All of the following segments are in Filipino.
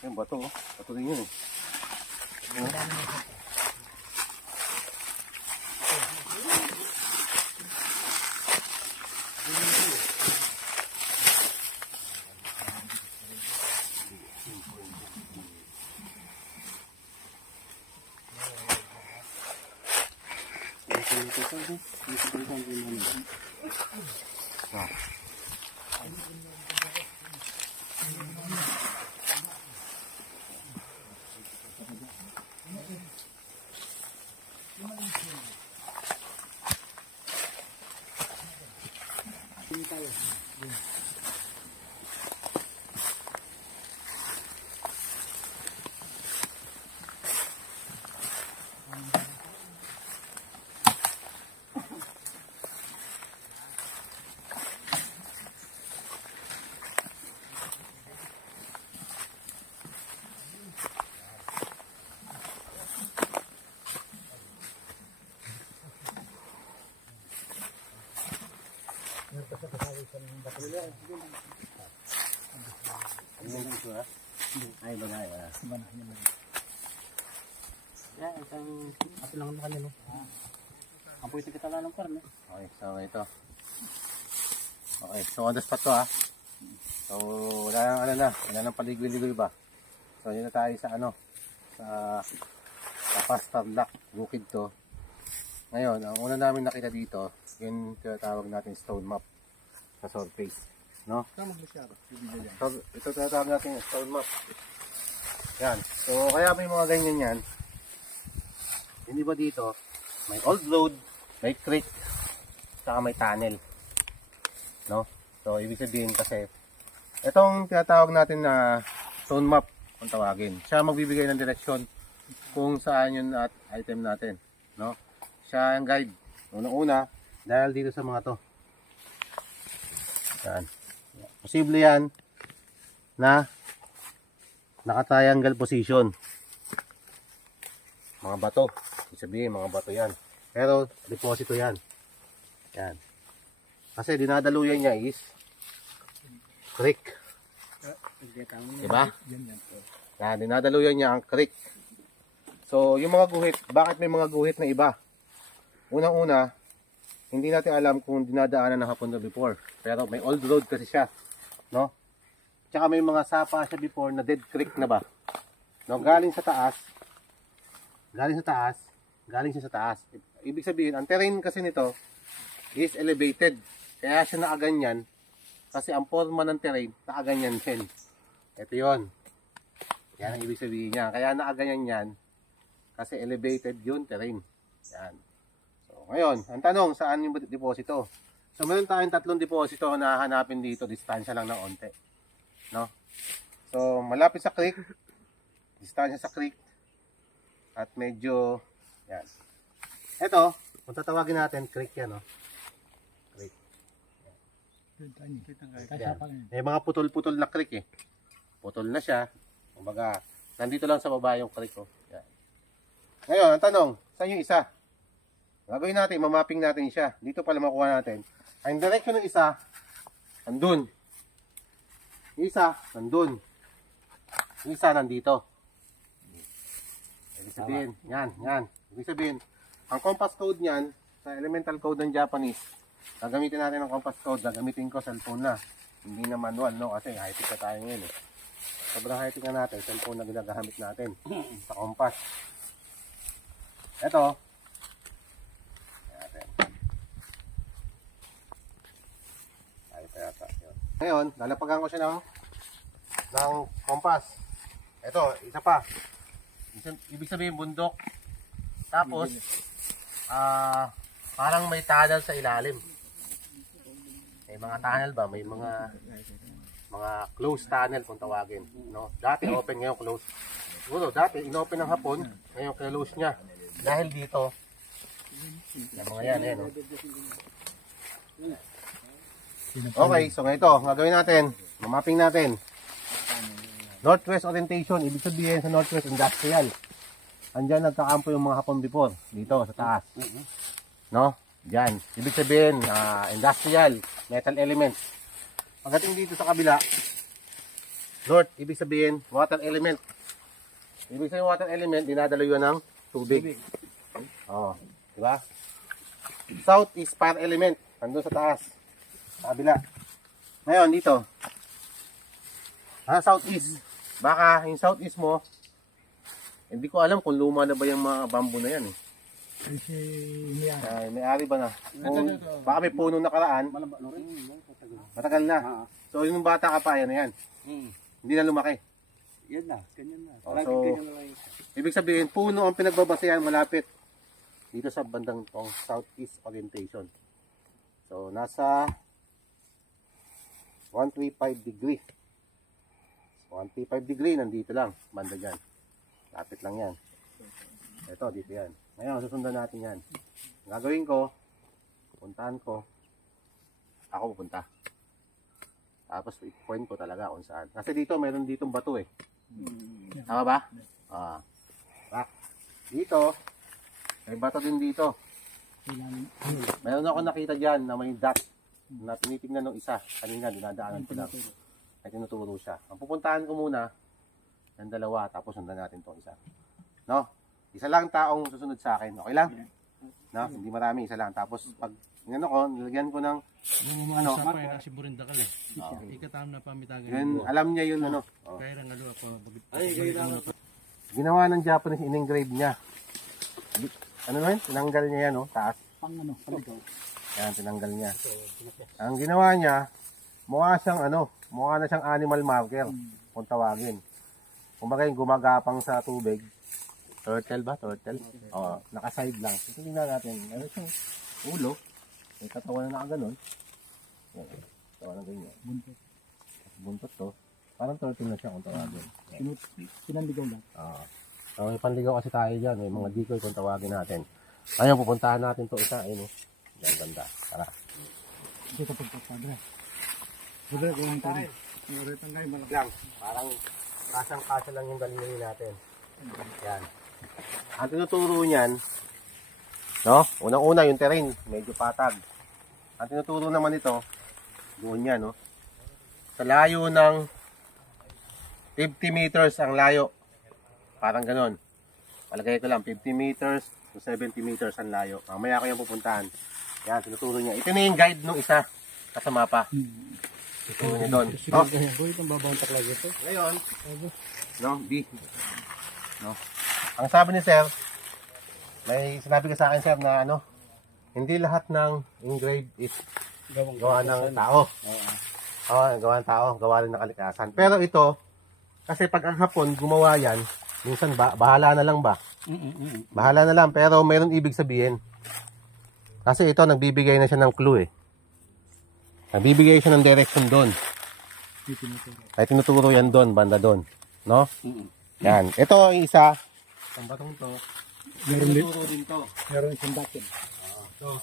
Yung bato, bato din yun eh. Ay, bagay. Yan, isang ato lang naman kanino. Ang pwede kita lang ng karne. Okay, so ito. Okay, so on the spot to ha. So, wala nang ano na, wala nang paligoy-ligoy ba. So, yun na tayo sa ano, sa Pastar Lock, bukid to. Ngayon, ang una namin nakita dito, yung tinatawag natin stone map sa surface. No? So, ito tinatawag natin yung stone map. Yan. So, kaya may mga ganyan yan. Hindi ba dito, may old road, may creek, saka may tunnel. No? So, ibig sabihin kasi, itong tinatawag natin na stone map, kung tawagin, siya magbibigay ng direksyon kung saan yung item natin. No? Siya ang guide. Unang-una, dahil dito sa mga to. Yan. Posible yan na naka-triangle position. Mga bato. Sabihin, mga bato yan. Pero, deposito yan. Yan. Kasi dinadaluyan niya is creek. Diba? Yan, dinadaluyan niya ang creek. So, yung mga guhit, bakit may mga guhit na iba? Unang-una, hindi natin alam kung dinadaanan ng hapon na before. Pero may old road kasi siya. No? Tsaka may mga sapa siya before na dead creek na ba? No? Galing sa taas. Galing siya sa taas. Ibig sabihin, ang terrain kasi nito is elevated. Kaya siya nakaganyan. Kasi ang forma ng terrain, nakaganyan din. Ito yun. Yan ang ibig sabihin niya. Kaya nakaganyan yan. Kasi elevated yun terrain. Yan. Ngayon, ang tanong, saan yung deposito? So, meron tayong 3 deposito na hahanapin dito, distansya lang ng onte. No? So, malapit sa creek, distansya sa creek, at medyo, yan. Ito, kung tatawagin natin, creek yan, no? Creek. Yan. May mga putol-putol na creek, eh. Putol na siya. Kumbaga, nandito lang sa baba yung creek, oh. Yan. Ngayon, ang tanong, saan yung isa? Gagawin natin, mamapping natin siya. Dito pala makuha natin. Ang direction ng isa, nandun. Yung isa, nandun. Yung isa, nandito. Ibig sabihin, yan. Ibig sabihin, ang compass code niyan, sa elemental code ng Japanese, gagamitin natin ang compass code, gagamitin ko cellphone na. Hindi na manual, no? Kasi high-tech na tayo ngayon, eh. Sobrang high-tech na natin, cellphone na ginagamit natin sa compass. Ito, ngayon, lalapagan ko siya ng ng compass. Ito, isa pa. Ibig sabihin bundok. Tapos, parang may tunnel sa ilalim. May mga tunnel ba? May mga closed tunnel kung tawagin. No? Dati open, ngayon closed. Siguro, dati inopen ng hapon, ngayon close niya. Dahil dito, yung mga yan, no? Okay, so ganito, gagawin natin, mamapping natin. Northwest orientation, ibig sabihin sa Northwest Industrial. Andyan nagkakampo yung mga hapon before, dito sa taas. No? Diyan. Ibig sabihin, industrial, metal element. Pagdating dito sa kabila, north, ibig sabihin, water element. Ibig sabihin water element, dinadalo yun ng tubig. Oh, di ba? South is fire element, nandun sa taas. Sa kabila. Ngayon, dito. Southeast. Baka yung southeast mo, hindi ko alam kung luma na ba yung mga bamboo na yan eh. May-ari ba na? Baka may puno nakaraan. Matagal na. So yung bata ka pa, yan na yan. Hindi na lumaki. Yan na, ganyan na. So, ibig sabihin, puno ang pinagbabasayan malapit dito sa bandang tong southeast orientation. So, nasa 135 degree. 135 degree, nandito lang. Banda dyan. Lapit lang yan. Ito, dito yan. Ngayon, susundan natin yan. Gagawin ko, puntahan ko, ako pupunta. Tapos, i-point ko talaga kung saan. Kasi dito, mayroon ditong bato eh. Tama ba? Dito, may bato din dito. Mayroon ako nakita dyan na may dot na tinitingnan ng isa. Kanina, dinadaanan ko lang. Ay tinuturo siya. Ang pupuntahan ko muna, yung dalawa, tapos sundan natin itong isa. No? Isa lang taong susunod sa akin. Okay lang? No? Hindi marami, isa lang. Tapos pag nilagyan ko ng ano? Si Burindakal eh. Ikatam na pamitagan. Yun, alam niya yun ano. Kaya lang ano ako. Ginawa ng Japanese, in-engrave niya. Ano na yun? Tinanggal niya yan, no? Taas. Yan, tinanggal niya. Ang ginawa niya, mukha na siyang animal marker, kung tawagin. Kumbaga yung gumagapang sa tubig. Turtle ba? Turtle? Oo, naka-side lang. Ito tingnan natin. Ano siyang ulo? May katawan na nakaganon. Yan, katawan na ganyan. Buntot to. Parang turtle na siya kung tawagin. Pinanligaw lang. Oo. So, may panligaw kasi tayo dyan. May mga decoy kung tawagin natin. Ayun, pupuntahan natin to isa. Ayun, yan, ganda. Tara. Ito kapag padre. Padre, kulang tayo. Uritang kayo malaki. Lang. Parang kasang-kasa lang yung daliri natin. Yan. Ang tinuturo niyan, no? Unang-una yung terrain, medyo patag. Ang tinuturo naman ito, doon yan, no? Sa layo ng 50 meters ang layo. Parang ganon. Palagay ko lang, 50 meters to 70 meters ang layo. Mamaya ko yung pupuntahan. Yan, tinuturo niya. Ito na yung guide nung isa kasama pa. Tinuturo niya doon. No? Ngayon, no, B. No? Ang sabi ni Sir, may sinabi ka sa akin, Sir, na ano, hindi lahat ng engrave is gawa ng tao. Oo, gawa ng tao, gawa rin ng kalikasan. Pero ito, kasi pag ang Hapon gumawa yan, minsan bahala na lang ba? Bahala na lang, pero mayroon ibig sabihin. Kasi ito, nagbibigay na siya ng clue eh. Nagbibigay siya ng direction doon. Ay tinuturo yan doon, banda doon. No? Yan. Ito yung isa. Ang batong to. Tinuturo din to. Meron siyang batin. So,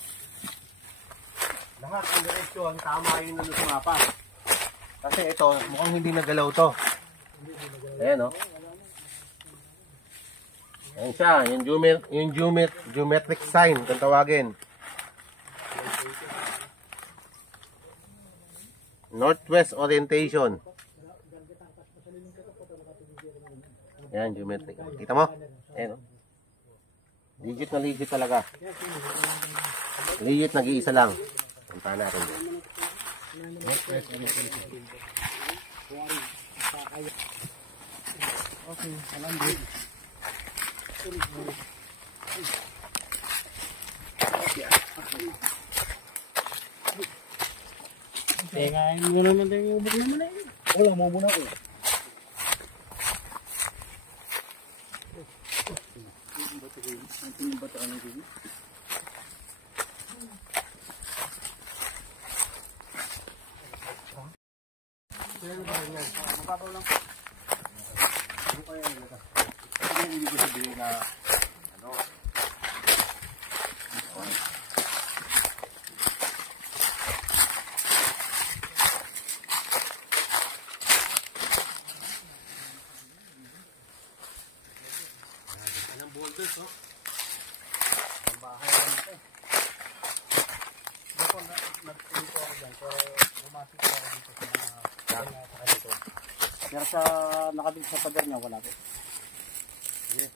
lahat ng direksyon, tama yun na sa mapa. Kasi ito, mukhang hindi nagalaw to. Ayan o. Ayan siya, yung geometric sign, kung tawagin. Northwest orientation. Ayan, geometric. Kita mo? Ayan o. Legit na legit talaga. Legit, nag-iisa lang. Punta natin dyan. Northwest orientation. Okay, alam din. Tengahin mo naman tayo yung ubok naman eh. Wala mo muna ko. Mababaw lang. Ano kaya yun? Ito yung hindi ko sabihin na ano. Anong boulders, no? Ang bahay lang ito. Dito nag-dito ako dyan, pero bumasok ako dito sa dito. Pero sa nakabit sa pader niya, wala ko. Okay,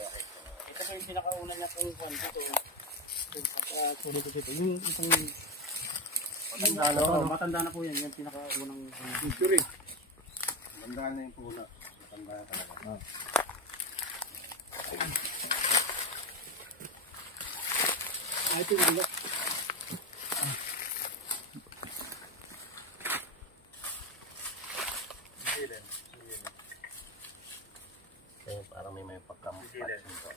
okay. Ito po yung pinakauna niya kung kwan dito. Sulit ko dito. Yung itong Matanda na, no? matanda na po yan. Yung pinakaunang Sure. Matanda na yung puna. Matanda na talaga. ito yung bilat. Parang may pagkamupat nito.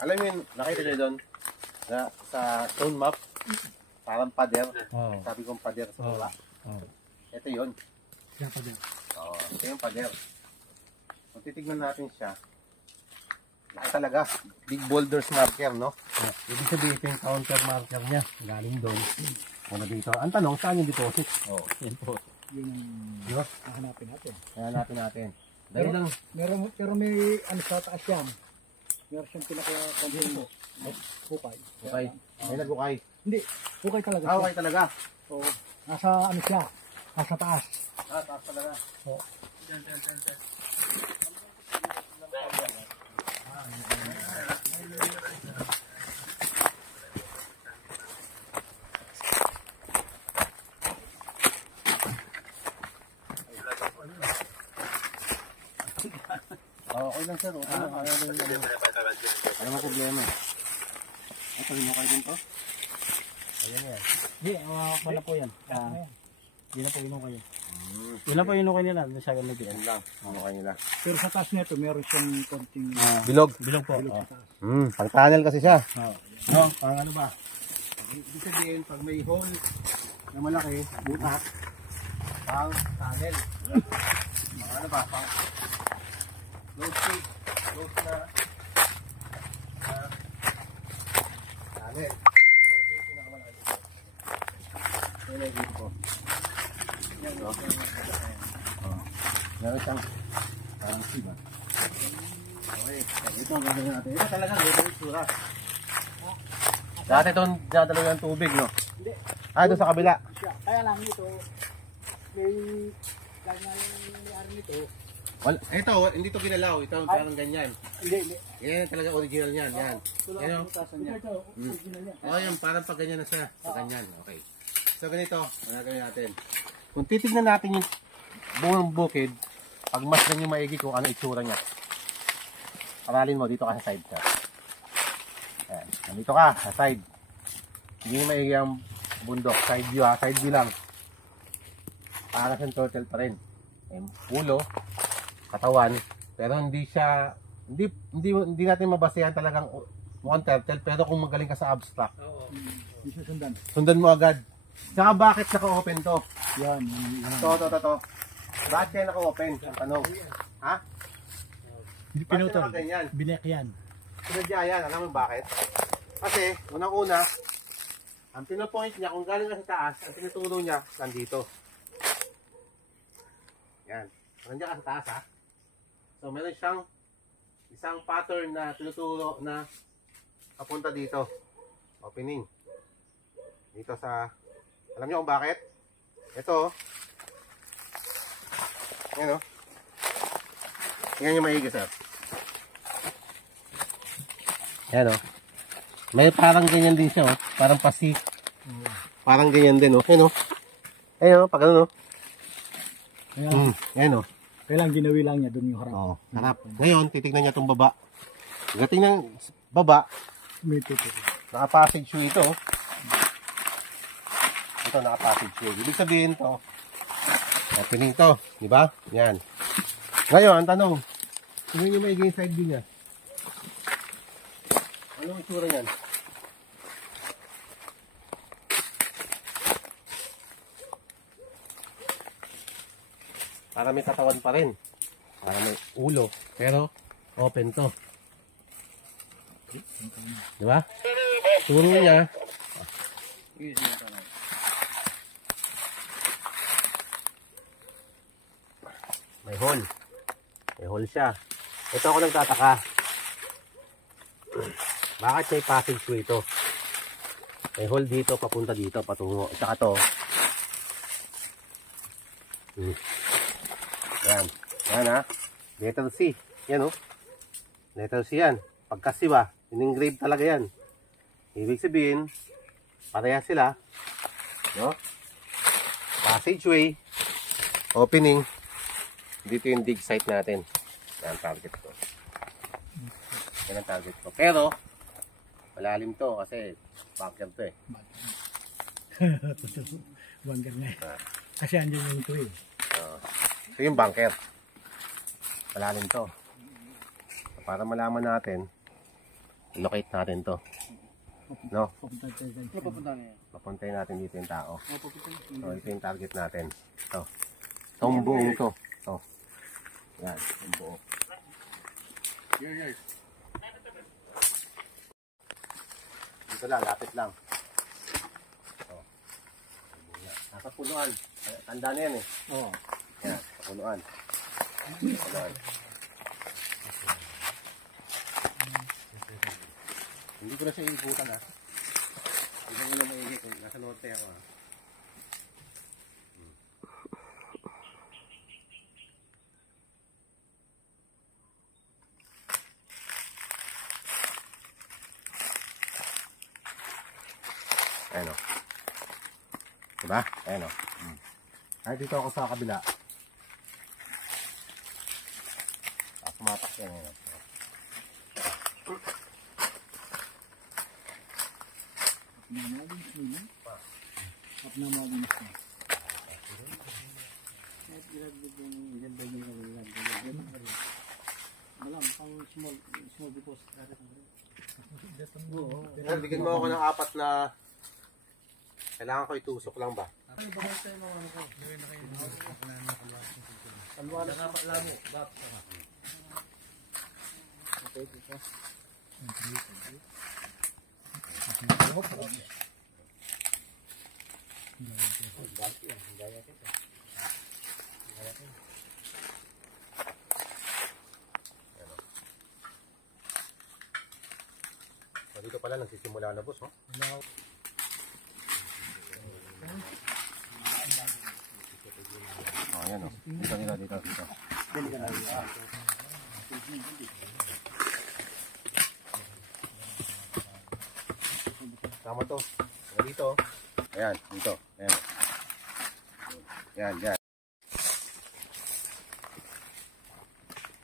Alam mo yun, nakita nyo doon na sa stone map, parang pader. Oo. Sabi kong pader sa baba. Oo. Ito yun. Yan pa din. Oo, ito yung pader. Kung titignan natin siya, laki talaga. Big boulders marker, no? Ibig sabihin ito yung counter marker niya. Galing doon. Muna dito. Ang tanong, saan yung deposit? Oo, yan po. Yun Di ba? ang hanapin natin. Hanapin natin. Dahil lang, Pero may ano sa taas yan. Meron siyang pinaka-content mo. Hukay. okay. May nag-ukay. Hindi. Hukay talaga. Ah, okay talaga. Oo. Nasa ano siya. Nasa taas. Ah, taas talaga. Oo. Okay lang sir. Okay lang. Ano ang problema? Ito, hinukay din to? Ayan yan. Hindi, wala po yan. Hindi na po inukay yan. Yun lang po inukay nila. Nasa ganun dito. Yan lang. Hinukay nila. Pero sa taas nito, meron siyang konting Bilog. bilog po. Pang tunnel kasi siya. Oo. No? Pang ano ba? Ibig sabihin, pag may hole na malaki, butas, pang tunnel. Pang ano ba? Pang close na tunnel. Ito yung pinakamalaki dito. Ito yung dito po. Yan, no? Meron siyang parang siba. Okay, ito ang gagawin natin. Ito talaga, ito yung sura. Dati itong dadalo ng tubig, no? Hindi. Ah, doon sa kabila. Kaya lang ito, may ganyan yung may-ari nito. Ito, hindi ito ginalaw. Ito parang ganyan. Hindi. Yan talaga original niyan. Yan. Ito lang Yan, ang butasan niya. Ito, original niya. oh, yan. Parang pag ganyan na siya. Pag ganyan. Okay. So, ganito. Ano gawin natin? Kung titignan natin yung buong bukid, pag mas lang yung maigi kung ano itsura niya. Aralin mo, dito ka sa side ka. Ayan. Nandito ka, sa side. Hindi maigi ang bundok. Side view ha. Side view lang. Para siyang turtle pa rin. Ulo, katawan, pero hindi siya, hindi natin mabasehan talagang mukhang turtle, pero kung magaling ka sa abstract, Hindi siya sundan. sundan mo agad. Saka bakit naka-open to? Yan. To. Bakit kaya naka-open? Ang tanong. Ha? Hindi Bakit naka ganyan? Binek yan. Sinadya yan. Alam mo bakit? Kasi, unang-una, ang pinopoint niya, kung galing ka sa taas, ang tinuturo niya, nandito. Yan. Nandiyan ka sa taas, ha? So, meron siyang isang pattern na tinuturo na papunta dito. Opening. Dito sa, alam niyo kung bakit? Ito, yan, o. Tingnan niyo maigi, sir. Yan, o. May parang ganyan din siya, o. Parang pasi. Parang ganyan din, o. Yan, o. Ayan, o. Pag ano, o. Yan, o. Kailang ginawi lang niya doon yung harap. Oo, harap. Ngayon, titignan niya itong baba. Pagdating ng baba, May tuto. naka-passage way ito. Ito, naka-passage way. Ibig sabihin to, opening to, di ba? Yan. Ngayon, ang tanong, Tingnan nyo maigi yung side view niya. Anong itsura niyan? Para may katawan pa rin. Para may ulo. Pero open to. Diba? Turo niya. May hole. May hole siya. Ito ako nagtataka. Bakit may passageway ito? May hole dito, papunta dito, patungo. Saka to. Yan. Yan ha. Letter C. Yan oh. Letter C yan. Pagka C ba? In-engrave talaga yan. Ibig sabihin, pareha sila. No? Passageway. Opening. Dito yung dig site natin. Yan ang target ko. Yan ang target ko. Pero, malalim to kasi bunker to eh. Bunker na eh. Kasi andyan yung ito eh. Ito yung bunker. Malalim to. So, para malaman natin, locate natin to. No? Papuntahin natin dito yung tao. So, ito yung target natin. Ito. Itong buong to. Ito. Yan. Itong buo. Dito lang. Lapit lang. Ito. Nasa punuan. Tanda na yan eh. Oo. Yan. Sa punuan. Punuan. Hindi ko na siya iikutan ha. Hindi ko na maigi kung nasa norte ako ha. Ayan o. Diba? Ayan o. Ay, dito ako sa kabila. Sumatak yan. Ayan o. Bigyan mo ako ng 4 na kailangan ko itusok lang ba? Dito pala nagsisimula na boss, oh. Oh, yan oh. Dito. Tama to. Dito. Ayan, dito. Ayan. Yan.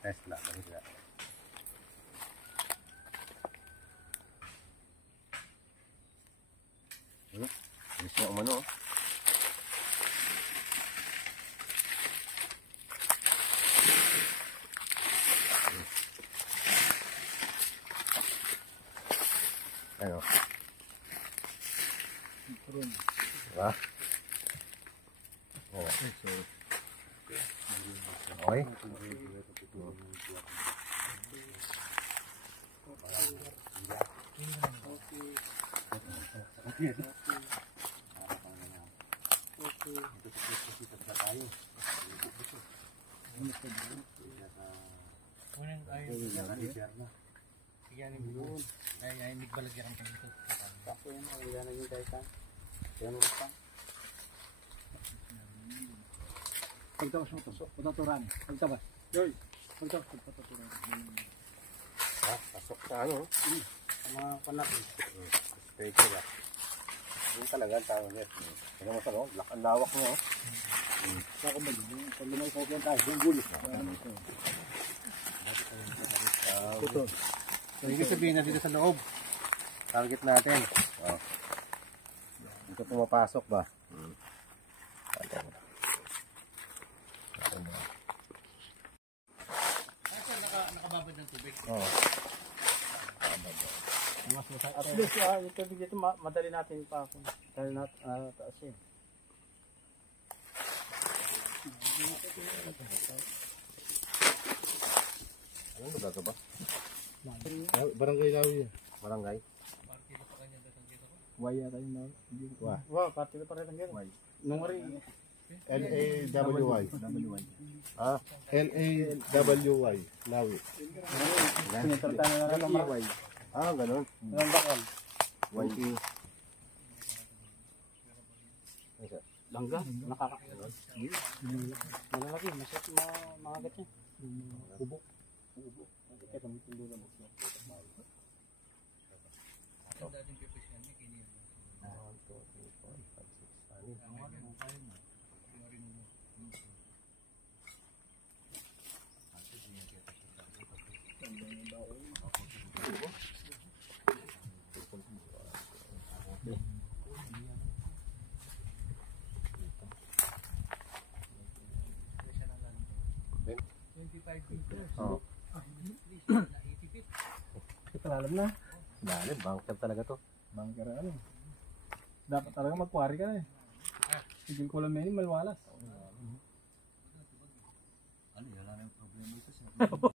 Test lang. Bilis niya umano. Ano? Diba? Okay. Pagtawas mo tusok, pataturan. Pagtawas. Yoy, pagtawas, pataturan. Pasok sa ano? Sa mga panapin. Straight ko ba? Yung talaga ang tawag niya. Tignan mo sa loob, ang lawak mo. Saka mo, pag lumay sa upian tayo, yung gulo. Ito. So, ibig sabihin na dito sa loob. Target natin. Dito pumapasok ba? Oo. At least, yung tubig dito, madali natin pa ako. Dali natin, taas eh. Anong lugar ka ba? Barangay Lawi yan. Barangay? Y yata yun na. Wow, pati na pa rin ang gano'n. Nung rin, L-A-W-Y. Ah, L-A-W-Y. Lawi. sinitorta na rin ang mga. ganun. Ang bakal. YE. Langga, malalaki, masarap makagat niya. Ubok. Ito, may tulo na mo. Oo. Kalalam na. Lalim, bunker talaga to. Bangker ano. Dapat talaga magkwari ka na eh. Sigil ko lang na yun, malwalas.